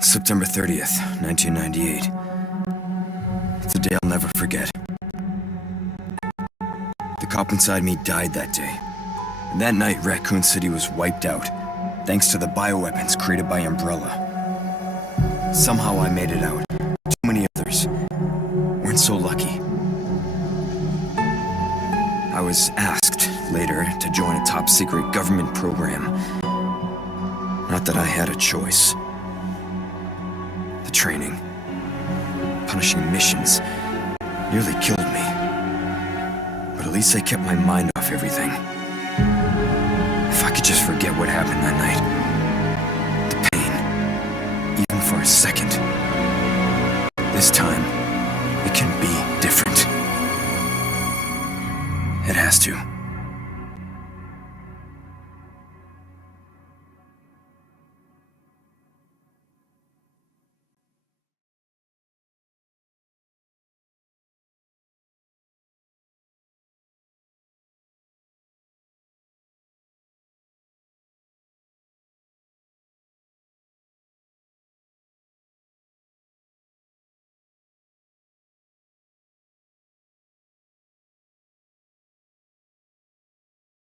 September 30th, 1998. It's a day I'll never forget. The cop inside me died that day. And that night, Raccoon City was wiped out, thanks to the bioweapons created by Umbrella. Somehow I made it out. Too many others weren't so lucky. I was asked later to join a top-secret government program. Not that I had a choice. The training, punishing missions, nearly killed me. But at least I kept my mind off everything. If I could just forget what happened that night. The pain, even for a second.